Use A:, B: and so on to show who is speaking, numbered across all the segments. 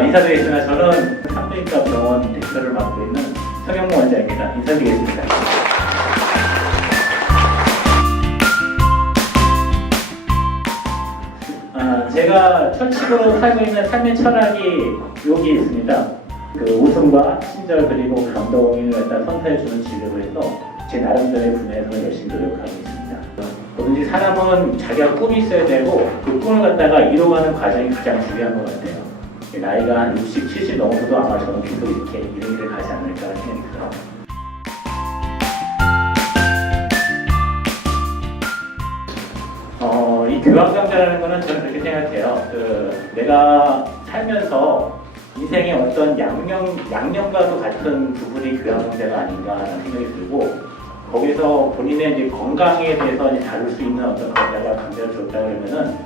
A: 인사드리겠습니다. 저는 삼부인과 병원 대표를 맡고 있는 성형무 원장입니다. 인사드리겠습니다. 아, 제가 철칙으로 살고 있는 삶의 철학이 여기 있습니다. 그 웃음과 친절 그리고 감동을 갖다 선사해주는 진료로 해서 제 나름대로의 분야에서 열심히 노력하고 있습니다. 뭐든지 사람은 자기가 꿈이 있어야 되고 그 꿈을 갖다가 이뤄가는 과정이 가장 중요한 것 같아요. 나이가 한 60, 70 넘어서도 아마 저는 계속 이렇게 이런 길을 가지 않을까 생각이 들어요. 어, 이 교환강자라는 거는 저는 그렇게 생각해요. 그, 내가 살면서 인생의 어떤 양념, 양념과도 같은 부분이 교환강자가 아닌가 하는 생각이 들고, 거기서 본인의 이제 건강에 대해서 이제 다룰 수 있는 어떤 강자가 강자를 줬다 그러면은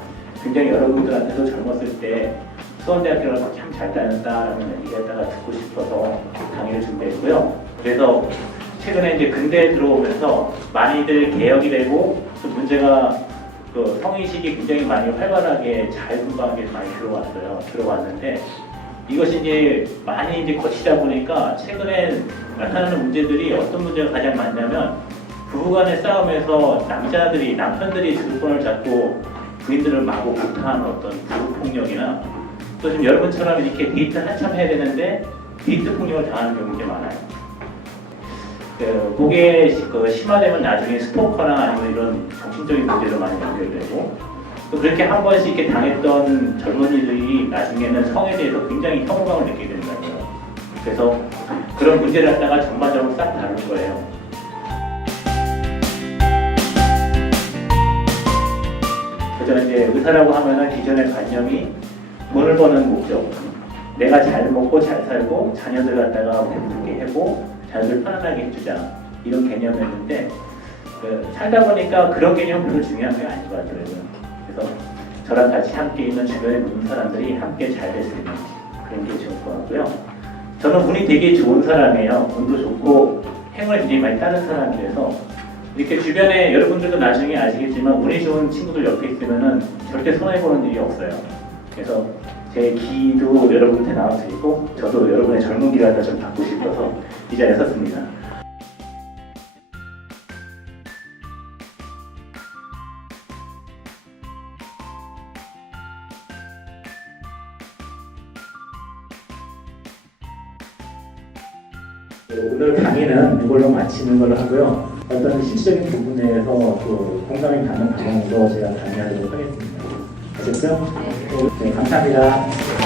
A: 굉장히 여러분들한테도 젊었을 때 수원대학교를 참잘 다녔다라는 얘기했다가 듣고 싶어서 강의를 준비했고요. 그래서 최근에 이제 근대에 들어오면서 많이들 개혁이 되고 또 문제가 그 성인식이 굉장히 많이 활발하게 자유분방하게 많이 들어왔어요. 들어왔는데 이것이 이제 많이 이제 거치다 보니까 최근에 나타나는 문제들이 어떤 문제가 가장 많냐면 부부간의 싸움에서 남자들이 남편들이 주도권을 잡고 부인들을 마구 구타하는 어떤 부부 폭력이나 또 지금 여러분처럼 이렇게 데이트 한참 해야 되는데 데이트 폭력을 당하는 경우가 많아요. 그, 그게 시- 그 심화되면 나중에 스토커나 아니면 이런 정신적인 문제로 많이 연결되고 또 그렇게 한 번씩 이렇게 당했던 젊은이들이 나중에는 성에 대해서 굉장히 혐오감을 느끼게 된다고요. 그래서 그런 문제를 갖다가 전반적으로 싹 다룰 거예요. 그저 이제 의사라고 하면은 기존의 관념이 돈을 버는 목적, 내가 잘 먹고 잘 살고 자녀들 갖다가 배부르게 하고 자녀들 편안하게 해주자 이런 개념이었는데 그 살다 보니까 그런 개념 별로 중요한 게 아닌 것 같더라고요. 그래서 저랑 같이 함께 있는 주변에 모든 사람들이 함께 잘 될 수 있는 그런 게 좋을 것 같고요. 저는 운이 되게 좋은 사람이에요. 운도 좋고 행을 굉장히 많이 따른 사람이라서 이렇게 주변에 여러분들도 나중에 아시겠지만 운이 좋은 친구들 옆에 있으면은 절대 손해 보는 일이 없어요. 그래서 제 기도 여러분한테 나눠드리고 저도 여러분의 젊은 기 갖다 좀 받고 싶어서 이 자리에 섰습니다. 오늘 강의는 이걸로 마치는 걸로 하고요. 어떤 실질적인 부분에서 그 공감이 가는 방향으로 제가 강의하도록 하겠습니다. 아셨죠? 네, 감사합니다.